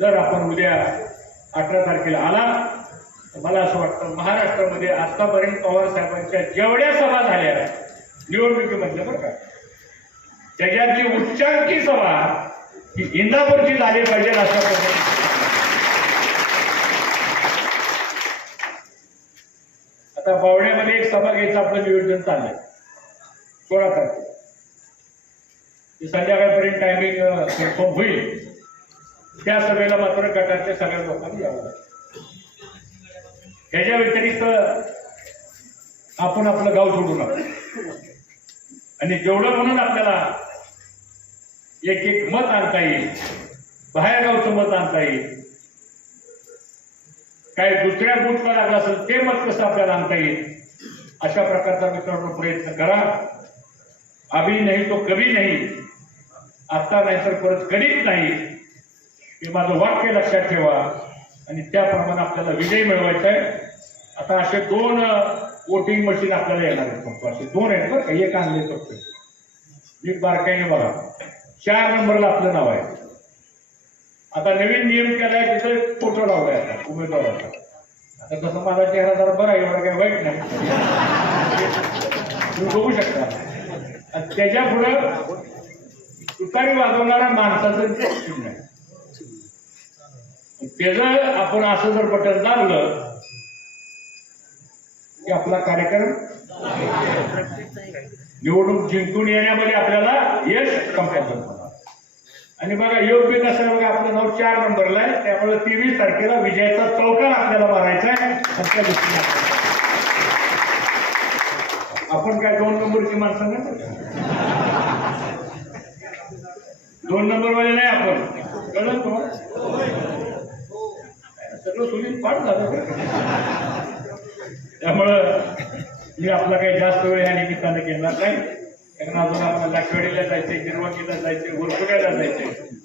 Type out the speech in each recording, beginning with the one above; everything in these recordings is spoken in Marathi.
जर आपण उद्या अठरा तारखेला आला तर मला असं वाटतं महाराष्ट्रामध्ये आतापर्यंत पवार साहेबांच्या जेवढ्या सभा झाल्या निवडणुकीमधल्या बरं का त्याच्यातली उच्चांकी सभा ही इंदापूरची झाली पाहिजे अशा आता बावड्यामध्ये एक सभा घ्यायचं आपलं नियोजन चाललंय. सोळा तारखे संध्याकाळपर्यंत टायमिंग कन्फर्म होईल. त्या सभेला मात्र गटाच्या सगळ्या लोकांनी यावं लागतं ह्याच्या व्यतिरिक्त आपण आपलं गाव सोडू नका आणि जेवढं म्हणून आपल्याला एक एक मत आणता येईल बाहेर गावचं मत आणता येईल काय दुसऱ्या बूथला लागलं असेल ते मत कसं आपल्याला आणता येईल अशा प्रकारचा मित्रांनो प्रयत्न करा. अभी नाही तो कभी नाही आता नाहीतर परत कधीच नाही. हे माझं वाक्य लक्षात ठेवा. आणि त्याप्रमाणे आपल्याला विजय मिळवायचा आहे. आता असे दोन वोटिंग मशीन आपल्याला येणार आहेत फक्त. असे दोन आहेत बरं का. एक आणले फक्त. नीट बारकाईने बघा. चार नंबरला आपलं नाव आहे. आता नवीन नियम केलाय तिथे फोटो लावलाय आता. उमेदवाराचा आता. तसं माझा चेहरा जरा बरा आहे, एवढा काही वाईट नाही. तुम्ही बघू शकता. आणि त्याच्या पुढं तुतारी वाजवणाऱ्या माणसाचं चिन्ह आहे त्याचं आपण असं जर बटन दाबलं की आपला कार्यक्रम निवडणूक जिंकून येण्यामध्ये आपल्याला यश कंपॅरिझन होणार आणि बघा योग्य कसं आहे बघा आपलं नाव चार नंबरला आहे. त्यामुळे तेवीस तारखेला विजयाचा चौकार आपल्याला मारायचा आहे. आपण- काय दोन नंबरची माणसं नाही? दोन नंबर वाले नाही आपण. कळलं तुम्हाला? सगळं सुनील पाठ झालं. त्यामुळं मी आपला काही जास्त वेळ या निमित्तानं घेणार नाही. कारण अजून आपल्याला लाटवाडीला जायचंय निर्वाकीला जायचे वरपुड्याला जायचे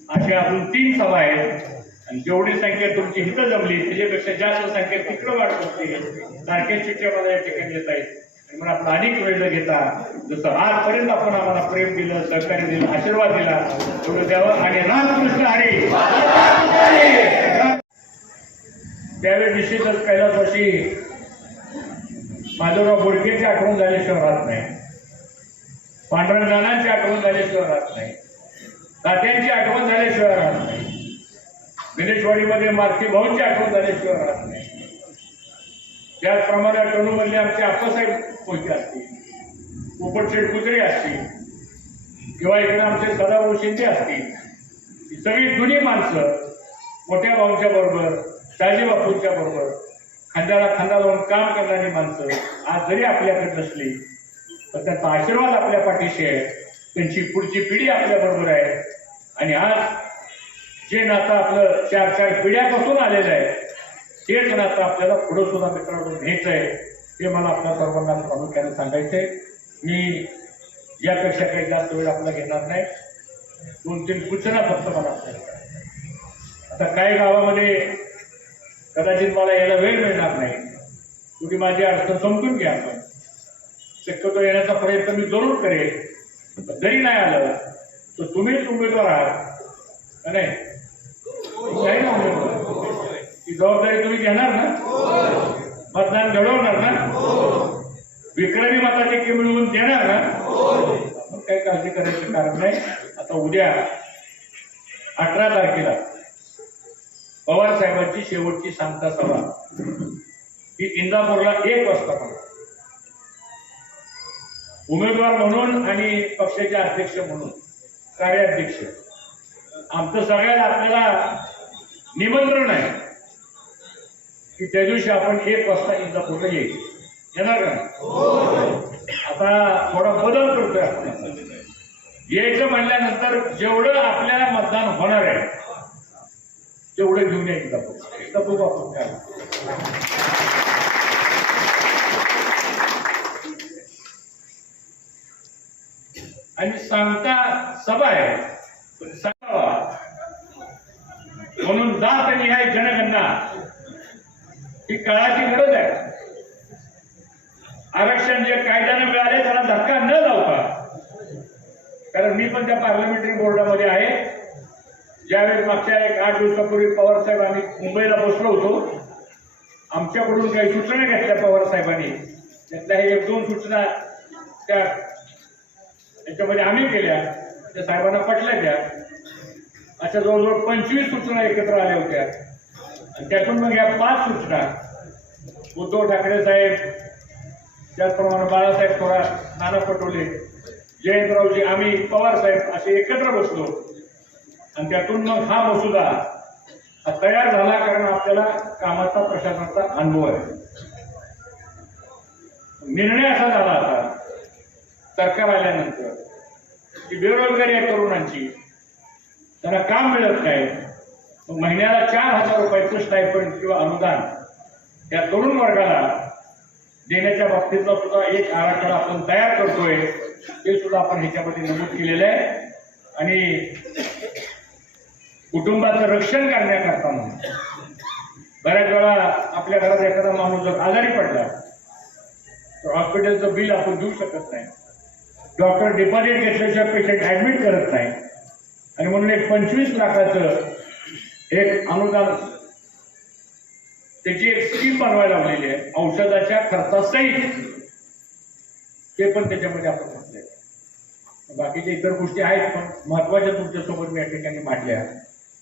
अशा अजून तीन सभा आहेत. आणि जेवढी संख्या तुमची हिथं जमली त्याच्यापेक्षा जास्त संख्या तिकडं वाढत होती सारख्या मला या ठिकाणी येत आहेत. म्हणून आपला अनेक वेळ घेता जसं आजपर्यंत आपण आम्हाला प्रेम दिलं सहकार्य दिलं आशीर्वाद दिला तेवढं द्यावं. आणि रामकृष्ण हरे! त्यावेळी निश्चितच कैलासवाशी माधवराव बोडकेची आठवण झाल्याशिवाय राहत नाही. पांढरंग नानांची आठवण झाल्याशिवाय राहत नाही. तात्यांची आठवण झाल्याशिवाय राहत नाही. गणेशवाडीमध्ये मारती भाऊंची आठवण झाल्याशिवाय राहत नाही. त्याचप्रमाणे टणूमधले आमचे आप्पासाहेब कोणते असतील पोपटशेठ कुत्रे असतील किंवा इकडे आमचे सदाभाऊ शिंदे असतील ही सगळी जुनी माणसं मोठ्या भाऊंच्या बरोबर शहाजी बापूंच्या बरोबर खांद्याला खांदा लावून काम करणारी माणसं आज जरी आपल्याकडे नसली तर त्यांचा आशीर्वाद आपल्या पाठीशी आहे. त्यांची पुढची पिढी आपल्या बरोबर आहे. आणि आज जे नातं आपलं चार चार पिढ्यापासून आलेलं आहे तेच नातं आपल्याला पुढं सुद्धा मित्रांनो घ्यायचं आहे हे मला आपल्या सर्वांना प्रामुख्याने सांगायचंय. मी यापेक्षा काही जास्त वेळ आपला घेणार नाही. दोन तीन सूचना फक्त मला आपल्याला आता काही गावामध्ये कदाचित मला यायला वेळ मिळणार नाही. तुम्ही माझी अडचण समजून घ्या. आपण शक्यतो येण्याचा प्रयत्न मी जरूर करेन. जरी नाही आलं तर तुम्हीच उमेदवार आहात. नाही? ना उमेदवार. ही जबाबदारी तुम्ही घेणार ना? मतदान घडवणार ना? विक्रमी मताधिक्य मिळवून देणार ना? मग काही काळजी करायचं कारण नाही. आता उद्या अठरा तारखेला पवार साहेबांची शेवटची सांगता सभा. ही इंदापूरला एक वाजता होणार. उमेदवार म्हणून आणि पक्षाचे अध्यक्ष म्हणून कार्याध्यक्ष. आमचं सगळ्यात आपल्याला निमंत्रण आहे की त्या दिवशी आपण एक वाजता इंदापूरला येईल येणार का आता थोडा बदल करतोय आपण. यायचं म्हणल्यानंतर जेवढं आपल्याला मतदान होणार आहे तेवढं घेऊन या इंदापूर इंदापूर आपण काय. आणि सांगता सभा आहे. पण सांगावा म्हणून जात हाय जनगणना ही काळाची गरज आहे. आरक्षण जे कायद्याने मिळाले त्याला धक्का न लावता. कारण मी पण त्या पार्लमेंटरी बोर्डामध्ये आहे. ज्यावेळेस मागच्या एक आठ दिवसापूर्वी पवारसाहेब आम्ही मुंबईला बसलो होतो आमच्याकडून काही सूचना घेतल्या पवारसाहेबांनी त्यातल्या हे एक दोन सूचना त्या याच्यामध्ये आम्ही केल्या त्या साहेबांना पटल्या त्या. अशा जवळजवळ पंचवीस सूचना एकत्र आल्या होत्या. आणि त्यातून मग या पाच सूचना. उद्धव ठाकरे साहेब त्याचप्रमाणे बाळासाहेब थोरात नाना पटोले जयंतरावजी आम्ही पवारसाहेब असे एकत्र बसलो. आणि त्यातून मग हा मसुदा हा तयार झाला कारण आपल्याला कामाचा प्रशासनाचा अनुभव आहे. निर्णय असा झाला आता सरकार आल्यानंतर की बेरोजगारी आहे तरुणांची. त्यांना काम मिळत नाही. महिन्याला चार हजार रुपयाचं स्टायफंड किंवा अनुदान त्या तरुण वर्गाला देण्याच्या बाबतीतला सुद्धा एक आराखडा आपण तयार करतोय. ते सुद्धा आपण ह्याच्यामध्ये नमूद केलेलं आहे. आणि कुटुंबाचं रक्षण करण्याकरता म्हणून. बऱ्याच वेळा आपल्या घरात एखादा माणूस जर आजारी पडला तर हॉस्पिटलचं बिल आपण देऊ शकत नाही. डॉक्टर डिपॉझिट घेतल्याशिवाय पेशंट ऍडमिट करत नाही. आणि म्हणून एक पंचवीस लाखाचं एक अनुदान त्याची एक स्कीम बनवायला लावलेली आहे. औषधाच्या खर्चासहित ते पण त्याच्यामध्ये आपण म्हटलंय बाकीच्या इतर गोष्टी आहेत पण महत्त्वाच्या तुमच्यासोबत मी या ठिकाणी मांडल्या.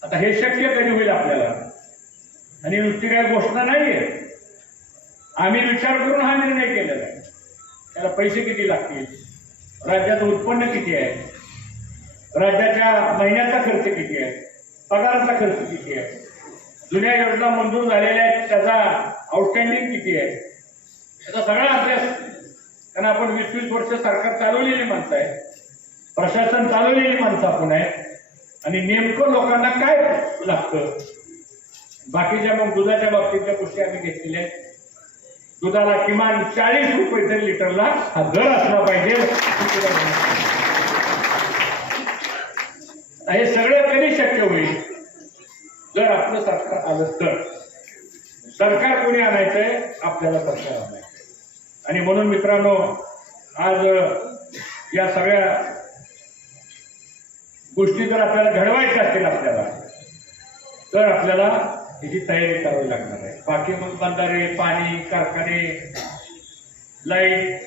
आता हे शक्य कधी होईल आपल्याला? आणि नुसती काही घोषणा नाहीये. आम्ही विचार करून हा निर्णय केलेला आहे. त्याला पैसे किती लागतील? राज्याचं उत्पन्न किती आहे? राज्याच्या महिन्याचा खर्च किती आहे? पगाराचा खर्च किती आहे? जुन्या योजना मंजूर झालेल्या आहेत त्याचा आउटस्टँडिंग किती आहे? त्याचा सगळा अभ्यास कारण आपण वीस वीस वर्ष सरकार चालवलेली माणसं आहे प्रशासन चालवलेली माणसं आपण आहे आणि नेमकं लोकांना काय लागतं? बाकीच्या मग दुधाच्या बाबतीतल्या गोष्टी आम्ही घेतलेल्या आहेत. दुधाला किमान चाळीस रुपये तरी लिटरला हा दर असला पाहिजे. हे सगळं कधी शक्य होईल? जर आपलं सरकार आलं तर. सरकार कोणी आणायचंय? आपल्याला सरकार आणायचंय. आणि म्हणून मित्रांनो आज या सगळ्या गोष्टी जर आपल्याला घडवायच्या असतील आपल्याला तर आपल्याला त्याची तयारी करावी लागणार आहे. बाकी मग बंधारे पाणी कारखाने लाइट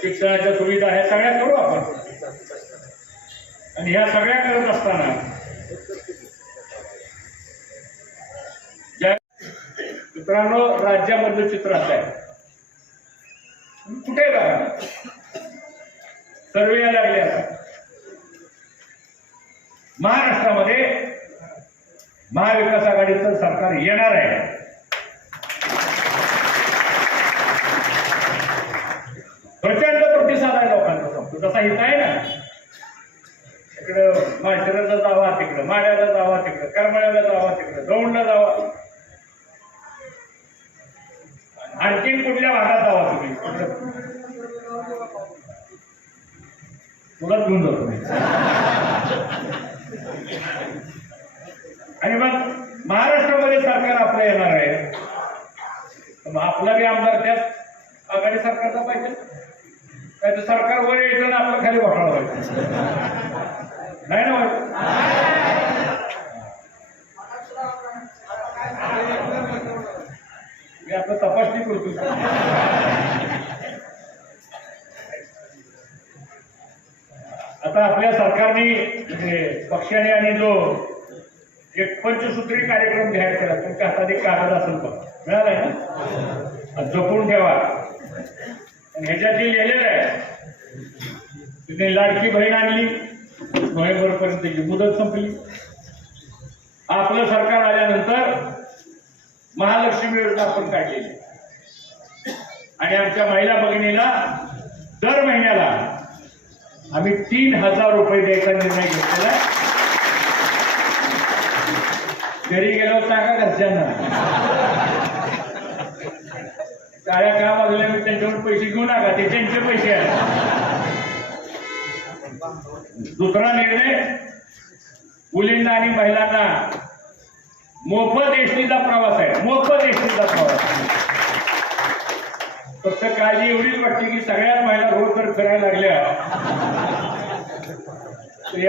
शिक्षणाच्या सुविधा ह्या सगळ्या करू आपण. आणि ह्या सगळ्या करत असताना मित्रांनो राज्यामधलं चित्र असं आहे. कुठे बघा सर्वे लागले आता. महाराष्ट्रामध्ये महाविकास आघाडीचं सरकार येणार आहे. प्रचंड प्रतिसाद आहे लोकांचा सांगतो तसा हित आहे ना? तिकडं माळशिराला जावा तिकडं माड्याला जावा तिकडं करमाळ्याला जावा तिकडं दौंडला जावा. आणखीन कुठल्या भागात जावा तुम्ही? तुला घेऊन जातो मी आणि मग महाराष्ट्रामध्ये सरकार आपलं आपला बी आमदार त्याच आघाडी सरकारचा पाहिजे. काय तर सरकार वर यायचं ना आपलं खाली घोटाळा व्हायचं. नाही ना मी आपलं तपासणी करतो. आता आपल्या सरकारने म्हणजे पक्षाने आणि जो एक पंचसूत्री कार्यक्रम जाहीर केला तुमच्या हातात एक कागद असेल पण मिळालाय ना? जपून ठेवा. ह्याच्यात लिहिलेलं आहे. तिथे लाडकी बहीण आणली. नोव्हेंबर पर्यंत त्याची मुदत संपली. आपलं सरकार आल्यानंतर महालक्ष्मी योजना आपण काढलेली आणि आमच्या महिला भगिनीला दर महिन्याला आम्ही तीन हजार रुपये द्यायचा निर्णय घेतलेला घरी गेलो सांगा घरच्यांना. काळ्या काम वाजल्या मी त्यांच्यावर पैसे घेऊ नका ते त्यांचे पैसे आहेत. दुसरा निर्णय मुलींना आणि महिलांना मोफत एसटीचा प्रवास आहे. मोफत एसटीचा प्रवास फक्त काळजी एवढीच वाटते की सगळ्यात महिला रोड तर फिरायला लागल्या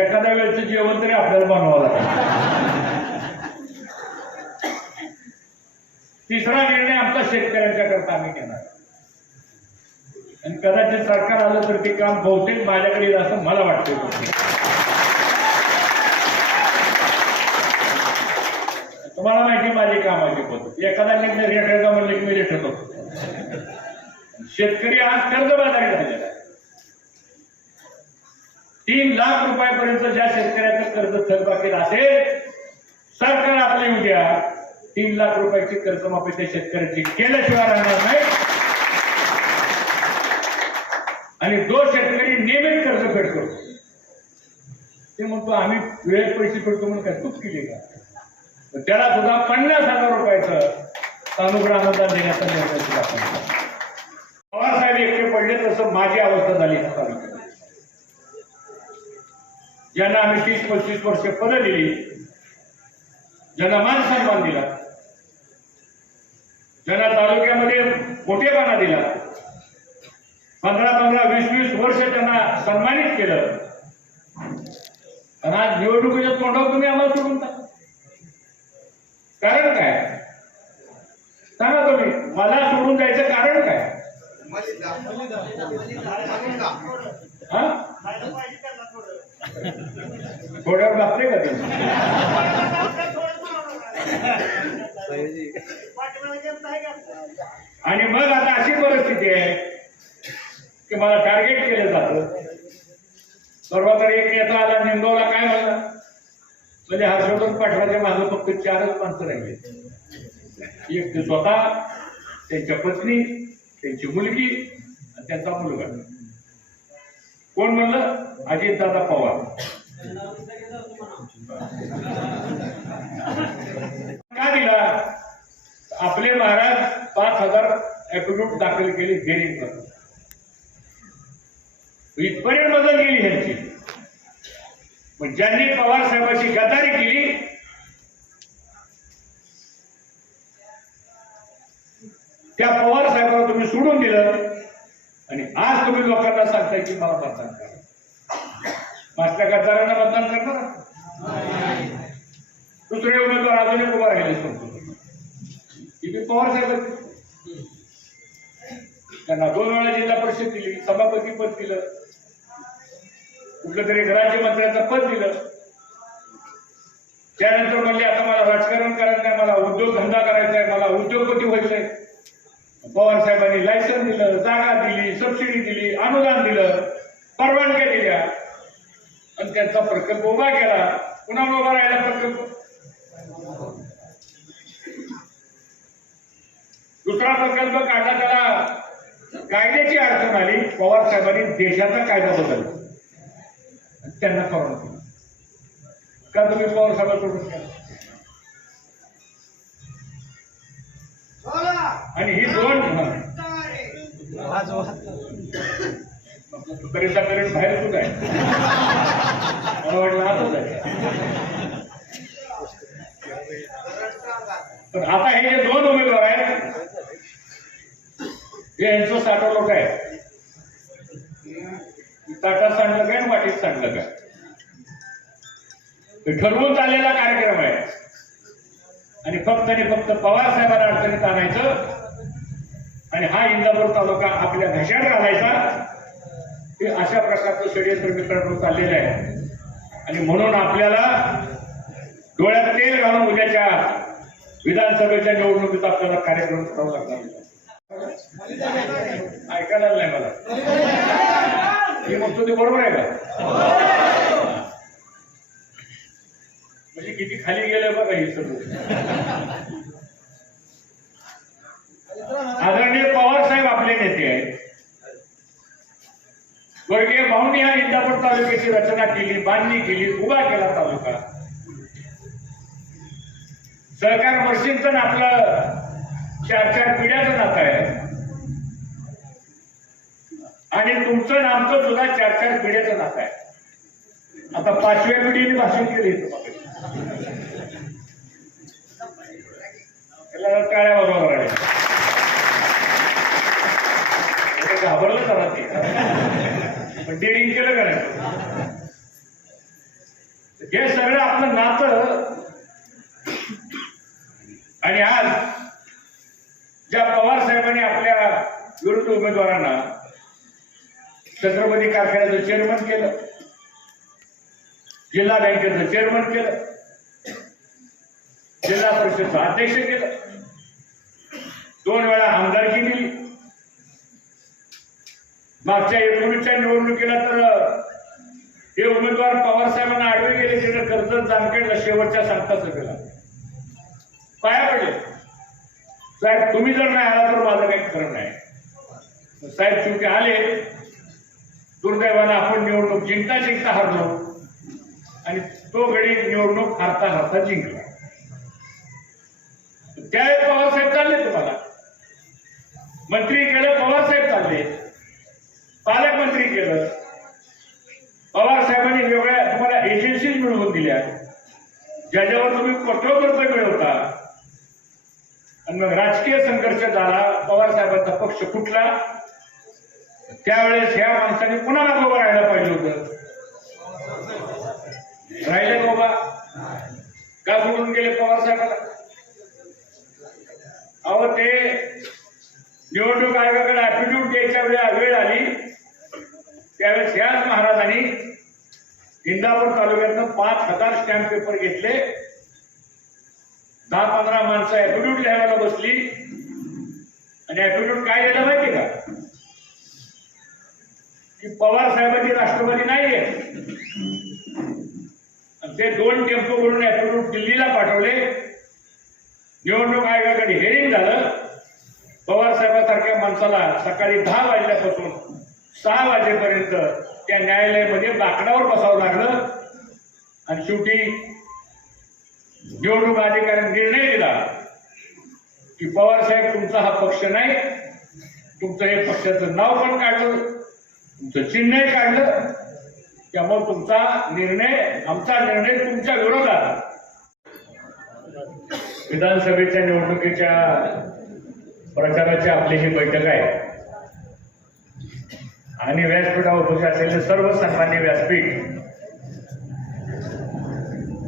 एखाद्या वेळेचं जेवण तरी आपल्याला बनवावं लागेल. तिसरा निर्णय आमचा शेतकऱ्यांच्या करता आम्ही घेणार. आणि कदाचित सरकार आलं तर ते काम बहुतेक माझ्याकडे येईल असं मला वाटतं तुम्हाला माहिती माझी कामाची पद्धत. एखादा निर्णय रेटायचा म्हणलं की मी रेट होतो शेतकरी आज कर्जबाजारी झालेला आहे. तीन लाख रुपयापर्यंत ज्या शेतकऱ्याचं कर्ज थकबाकीत असेल सरकार आपले उद्या द्या. तीन लाख रुपयाची कर्जमाफी त्या शेतकऱ्याची केल्याशिवाय राहणार नाही. आणि जो शेतकरी नियमित कर्ज फेडतो ते म्हणतो आम्ही वेळेत पैसे फेडतो म्हणून काय चूक केली का? त्याला सुद्धा पन्नास हजार रुपयाचं अनुग्रह अनुदान देण्याचा निर्णय सुद्धा पवारसाहेब एकटे पडले तसं माझी अवस्था झाली तालुक्यात ज्यांना आम्ही तीस पस्तीस वर्ष पदं दिली ज्यांना मान सन्मान दिला ज्यांना तालुक्यामध्ये मोठेपणा दिला. पंधरा पंधरा वीस वीस वर्ष त्यांना सन्मानित केलं. आणि आज निवडणुकीच्या तोंडावर तुम्ही आम्हाला सोडून कारण काय? सांगा तुम्ही मला सोडून जायचं कारण काय? थोड्यावर लागते का तुम्ही? आणि मग आता अशी परिस्थिती आहे की मला टार्गेट केलं जात. परवा तर एक नेता आला निंदवला काय म्हणला? म्हणजे हर्षवर्धन पाठवायचे माझं फक्त चारच माणसं राहिले. एक ते स्वतः त्यांच्या पत्नी त्यांची मुलगी आणि त्यांचा मुलगा. कोण म्हणलं? अजितदादा पवार का दिला आपले महाराज पाच हजार ऍप्टिट्यूड दाखल केले हेरिंग इथपर्यंत मदत गेली ह्यांची. पण ज्यांनी पवार साहेबांची गद्दारी केली त्या पवार साहेबांना तुम्ही सोडून दिलं आणि आज तुम्ही लोकांना सांगताय की मला मतदान करा. मागच्या गद्दारांना मतदान करणार दुसरे उमेदवार अजून उभा राहिले सांगतो पवार साहेब त्यांना दोन वेळा जिल्हा परिषद दिली सभापती पद दिलं. कुठलं तरी राज्यमंत्र्यांचं पद दिलं. त्यानंतर म्हणले आता मला राजकारण करायचं आहे मला उद्योगधंदा करायचा आहे मला उद्योगपती व्हायचंय पवार साहेबांनी लायसन दिलं जागा दिली सबसिडी दिली अनुदान दिलं परवानग्या दिल्या. आणि त्यांचा प्रकल्प उभा केला. पुन्हा उभा राहिला प्रकल्प. दुसरा प्रकल्प काढला त्याला कायद्याची अडचण आली. पवार साहेबांनी देशाचा कायदा बदलला. आणि त्यांना परवानगी. का तुम्ही पवार साहेब सोडून द्या आणि ही दोन तरीचा करेक्ट बाहेर सुद्धा आहे? मला वाटलं आतच आहे. पण आता हे जे दोन उमेदवार आहेत हे यांचं साठवलं काय ताटात सांडलं काय आणि वाटीत सांडलं काय? ठरवून चाललेला कार्यक्रम आहे. आणि फक्त आणि फक्त पवार साहेबांना अडचणीत आणायचं आणि हा इंदापूर तालुका आपल्या घशात घालायचा. हे अशा प्रकारचं षडयंत्र मित्रांनो चाललेलं आहे. आणि म्हणून आपल्याला डोळ्यात तेल घालून उद्याच्या विधानसभेच्या निवडणुकीत आपल्याला कार्यक्रम करावा लागणार ऐकायला नाही मला. मी म्हणतो ते बरोबर आहे का? म्हणजे किती खाली गेलं बघा हे सगळं. आदरणीय पवार साहेब आपले नेते आहेत. स्वर्गीय भाऊंनी या इंदापूर तालुक्याची रचना केली बांधणी केली उभा केला तालुका. सहकार वर्षींचं आपलं चार चार पिढ्याचं नातं आहे. आणि तुमचं आणि आमचं सुद्धा चार चार पिढ्याचं नातं आहे. आता पाचव्या पिढीने भाषण केले त्याला टाळ्या बरोबर आहे म्हणजे घाबरलं जरा ते. पण डेअरिंग केलं का नाही? हे सगळं आपलं नातं. आणि आज ज्या पवार साहेबांनी आपल्या विरुद्ध उमेदवारांना छत्रपती कारखान्याचं चेअरमन केलं. जिल्हा बँकेचं चेअरमन केलं. जिल्हा परिषदचं अध्यक्ष केलं. दोन वेळा आमदारकी दिली. मागच्या एकोणीसच्या निवडणुकीला तर हे उमेदवार पवार साहेबांना आडवे गेले तिकडे कर्जत जामखेडला शेवटच्या सांगता सभेला. पाया पडले. साहेब तुम्ही जर नाही आला तर माझं काही खरं नाही. साहेब चुके आले. दुर्दैवानं आपण निवडणूक जिंकता जिंकता हरलो. आणि तो गडी निवडणूक हारता हारता जिंकला. त्यावेळेस पवारसाहेब चालले तुम्हाला. मंत्री केलं पवारसाहेब चालले. पालकमंत्री केलं पवारसाहेबांनी वेगळ्या तुम्हाला एजन्सीज मिळवून दिल्या. ज्याच्यावर तुम्ही कोट्यवधी रुपये मिळवता. आणि मग राजकीय संघर्ष झाला पवार साहेबांचा पक्ष फुटला. त्यावेळेस ह्या माणसाने कुणाला मागं उभं राहायला पाहिजे होतं? राहिले बाबा का सोडून गेले पवार साहेबांना अहो ते निवडणूक आयोगाकडे अॅप्टिट्यूड द्यायच्या वेळी वेळ आली. त्यावेळेस ह्याच महाराजांनी इंदापूर तालुक्यातनं पाच हजार स्टॅम्प पेपर घेतले. दहा पंधरा माणसं अॅप्टिट्यूड लिहायला बसली. आणि अॅप्टिट्यूड काय दिलं माहिती का? की पवार साहेबांची राष्ट्रवादी नाहीये. आणि ते दोन टेम्पो करून ऍटिट्यूड दिल्लीला पाठवले. निवडणूक आयोगाकडे हेरिंग झालं. पवार साहेबांसारख्या माणसाला सकाळी दहा वाजल्यापासून सहा वाजेपर्यंत त्या न्यायालयामध्ये बाकडावर बसावं लागलं. आणि शेवटी निवडणूक अधिकाऱ्यांनी निर्णय दिला की पवार साहेब तुमचा हा पक्ष नाही. तुमचं हे पक्षाचं नाव पण काढलं. तुमचं काढलं त्यामुळे तुमचा निर्णय आमचा निर्णय तुमच्या विरोधात विधानसभेच्या निवडणुकीच्या प्रचाराची आपली ही बैठक आहे. आणि व्यासपीठावर उभे असलेले सर्व सन्मान्य व्यासपीठ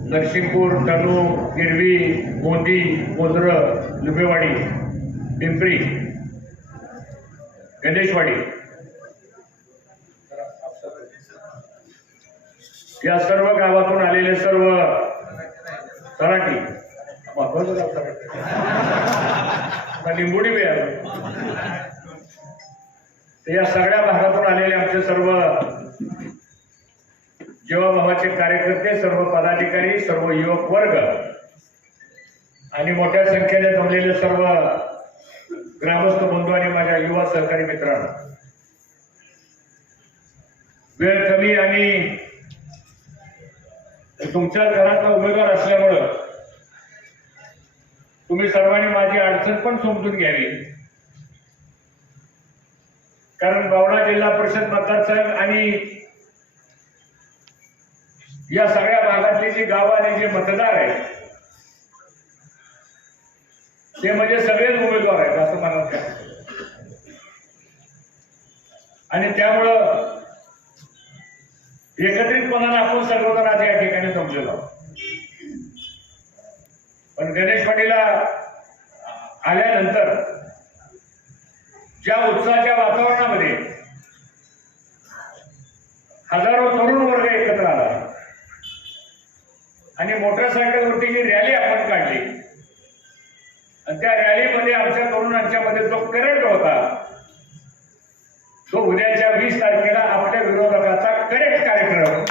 नरसिंगपूर तनू गिरवी गोंदी मोद्र लुबेवाडी पिंपरी गणेशवाडी या सर्व गावातून आलेले सर्व सराठी. महत्वाचं गाव लिंबोडी या सगळ्या भागातून आलेले आमचे सर्व जीवाभावाचे कार्यकर्ते सर्व पदाधिकारी सर्व युवक वर्ग आणि मोठ्या संख्येने जमलेले सर्व ग्रामस्थ बंधू आणि माझ्या युवा सहकारी मित्रांनो. वेळ कमी आणि तुमच्याच घराचा उमेदवार असल्यामुळं तुम्ही सर्वांनी माझी अडचण पण समजून घ्यावी. कारण बावडा जिल्हा परिषद मतदारसंघ आणि या सगळ्या भागातली जी गाव आणि जे मतदार आहेत ते म्हणजे सगळेच उमेदवार आहेत असं मला वाटतं. आणि त्यामुळं एकत्रितपणाने आपण सर्वजण आज या ठिकाणी जमलेलो आहोत. पण गणेश पाटीला आल्यानंतर ज्या उत्साहाच्या वातावरणामध्ये हजारो तरुण वर्ग एकत्र आला आणि मोटरसायकलवरती जी रॅली आपण काढली आणि त्या रॅलीमध्ये आमच्या तरुणांच्या मध्ये जो करंट होता तो उद्याच्या वीस तारखेला आपल्या विरोधकाचा करेक्ट कार्यक्रम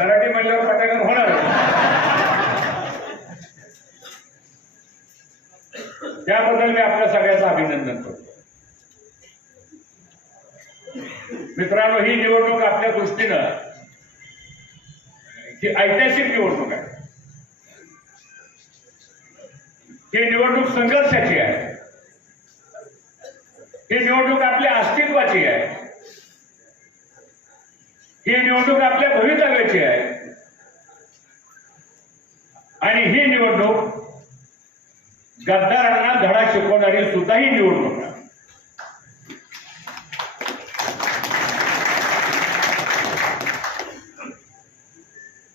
आता सराठी म्हणल्यावर पटाकन होणार. त्याबद्दल मी आपल्या सगळ्याचं अभिनंदन करतो. मित्रांनो ही निवडणूक आपल्या दृष्टीनं ही ऐतिहासिक निवडणूक आहे. ही निवडणूक संघर्षाची आहे. ही निवडणूक आपल्या अस्तित्वाची आहे. ही निवडणूक आपल्या भवितव्याची आहे. आणि ही निवडणूक गद्दारांना धडा शिकवणारी सुद्धा ही निवडणूक आहे.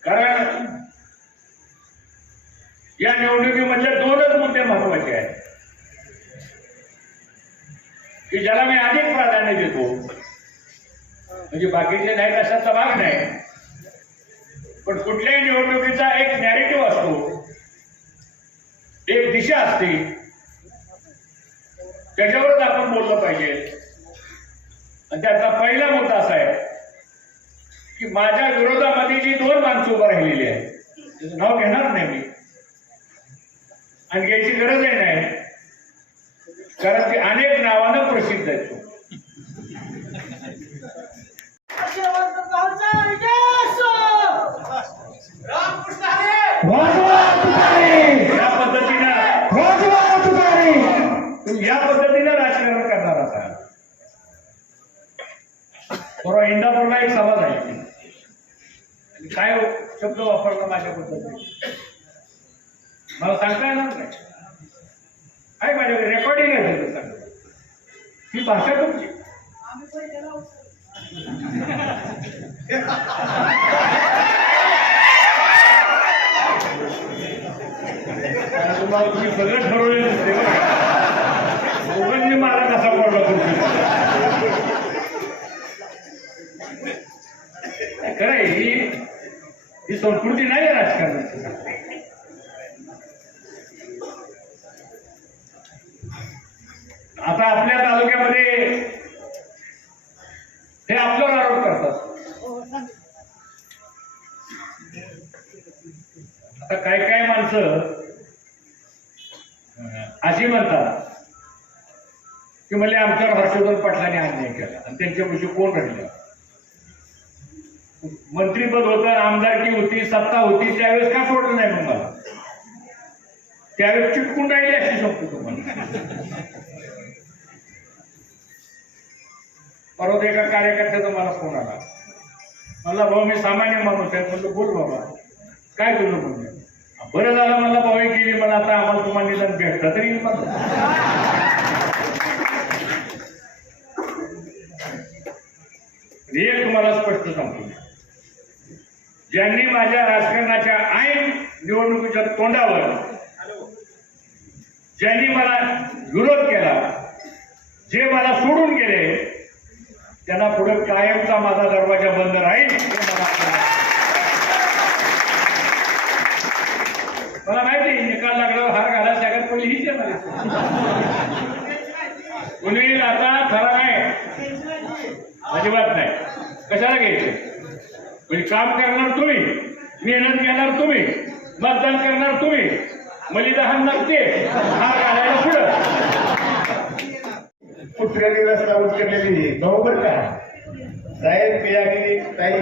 कारण या निवडणुकीमधले दोनच मुद्दे महत्त्वाचे आहेत. की ज्याला मी अधिक प्राधान्य देतो म्हणजे बाकीचे नाही तशाचा भाग नाही. पण कुठल्याही निवडणुकीचा एक नॅरेटिव्ह असतो. एक दिशा असते. त्याच्यावरच आपण बोललं पाहिजे. आणि त्याचा पहिला मुद्दा असा आहे की माझ्या विरोधामध्ये जी दोन माणसं उभं राहिलेली आहे त्याचं नाव घेणार नाही मी. आणि घ्यायची गरजही नाही. कारण ते अनेक नावानं प्रसिद्ध आहेत वाजवा तुतारी या पद्धतीनं पद्धतीनं राजकारण करणार असाल परवा इंदापूरला एक सभा काय शब्द वापरला माझ्याबद्दल मला सांगता येणार नाही. काय माझ्याकडे रेकॉर्डिंग आहे त्याचं ही भाषा तुमची. तुम्हाला तुम्ही सगळं ठरवले नसते बरं मारा कसा पडला तुम्ही खरं ही ही संस्कृती नाही राजकारणाची. आता आपल्या तालुक्यामध्ये हे आपल्यावर आरोप करतात. आता काय काय माणसं अशी म्हणतात की म्हणजे आमच्यावर हर्षवर्धन पाटलांनी अन्याय केला आणि त्यांच्यापाशी कोण राहिलं मंत्रीपद होतं आमदारकी होती सत्ता होती त्यावेळेस का सोडलं नाही मग मला? त्यावेळेस चिटकून राहिली अशी शकतो तुम्हाला परत एका कार्यकर्त्याचा मला फोन आला. मला भाऊ मी सामान्य माणूस आहे. म्हणलं बोल बाबा. काय तुझं म्हणजे बरं झालं मला भाऊ केली मला आता आम्हाला तुम्हाला निदान भेटतं तरी. येईल एक तुम्हाला स्पष्ट सांगतो. ज्यांनी माझ्या राजकारणाच्या ऐन निवडणुकीच्या तोंडावर ज्यांनी मला विरोध केला जे मला सोडून गेले त्यांना पुढे कायमचा माझा दरवाजा बंद राहील. मला माहिती निकाल लागला हार घालायला सगळ्यात कोणी हीच येणार कोणी कुणी आता खरा नाही. अजिबात नाही. कशाला घ्यायचे? म्हणजे काम करणार तुम्ही मेहनत घेणार तुम्ही मतदान करणार तुम्ही. बलिदान नसते हार घालायला पुढं. कुत्र्याने रस्ता उचललेली बरोबर का? साहेब मी आणि ताई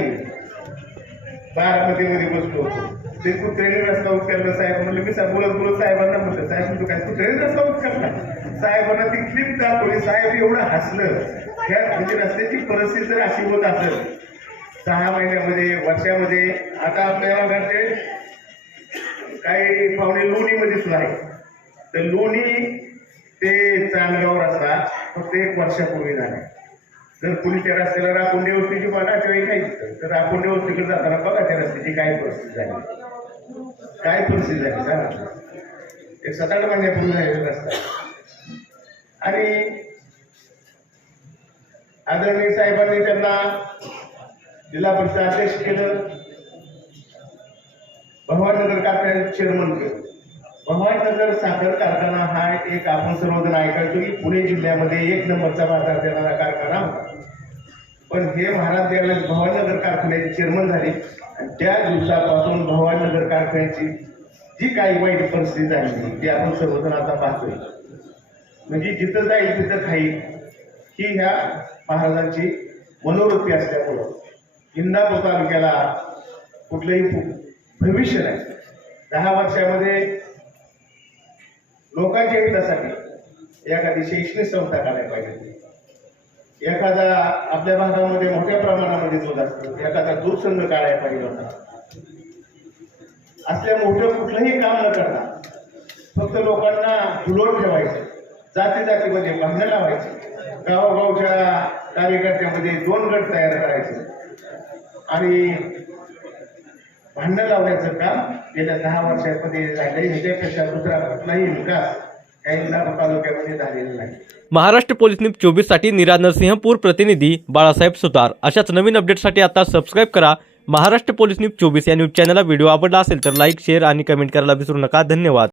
बारामतीमध्ये बसलो होतो. ते कुत्र्याने रस्ता उचलला साहेब म्हणलं मी बोलत बोलत साहेबांना म्हटलं साहेब म्हणतो काय कुत्र्याने रस्ता उचलला साहेबांना ती क्लिप दाखवली. साहेब एवढं हसलं. ह्या म्हणजे रस्त्याची परिस्थिती जर अशी होत असेल. सहा महिन्यामध्ये वर्षामध्ये आता आपल्याला घरचे काही पाहुणे लोणीमध्ये सुद्धा आहे. तर लोणी ते चांदगाव रस्ता फक्त एक वर्षापूर्वी झाले. जर कुणी त्या रस्त्याला राखून वस्तीची बघा वेळी नाही तर राखून वस्तीकडे जाताना बघा त्या रस्त्याची काय परिस्थिती झाली. काय परिस्थिती झाली सांगा एक सात आठ महिन्यापूर्वी झालेला रस्ता. आणि आदरणीय साहेबांनी त्यांना जिल्हा परिषद अध्यक्ष केलं. भगवाननगर कारखान्याचे चेअरमन केलं. भगवाननगर साखर कारखाना हा एक आपण सर्वजण ऐकायचो की पुणे जिल्ह्यामध्ये एक नंबरचा बाजार देणारा कारखाना होता. पण हे महाराज द्यायला भवाननगर कारखान्याचे चेअरमन झाले. आणि त्या दिवसापासून भवाननगर कारखान्याची जी काही वाईट परिस्थिती झाली ती आपण सर्वजण आता पाहतोय. म्हणजे जिथं जाईल तिथं खाईल ही ह्या महाराजांची मनोवृत्ती असल्यामुळं इंदापूर तालुक्याला कुठलंही भविष्य नाही. दहा वर्षामध्ये लोकांच्या हितासाठी एखादी शैक्षणिक संस्था काढायला पाहिजे एखादा आपल्या भागामध्ये मोठ्या प्रमाणामध्ये दूध असतो. एखादा दूध संघ काढायला पाहिजे होता. असल्या मोठं कुठलंही काम न करता फक्त लोकांना हुलोट ठेवायचं जाती जातीमध्ये भांडणं लावायचे गावोगावच्या कार्यकर्त्यामध्ये दोन गट तयार करायचे. आणि भांडणं लावण्याचं काम गेल्या दहा वर्षामध्ये झालंय. ह्याच्यापेक्षा दुसरा कुठलाही विकास महाराष्ट्र पोलीस न्यूज चोवीससाठी निरा नरसिंहपूर प्रतिनिधी बाळासाहेब सुतार. अशाच नवीन अपडेटसाठी आता सबस्क्राईब करा. महाराष्ट्र पोलीस न्यूज चोवीस या न्यूज चॅनलला व्हिडिओ आवडला असेल तर लाईक शेअर आणि कमेंट करायला विसरू नका. धन्यवाद.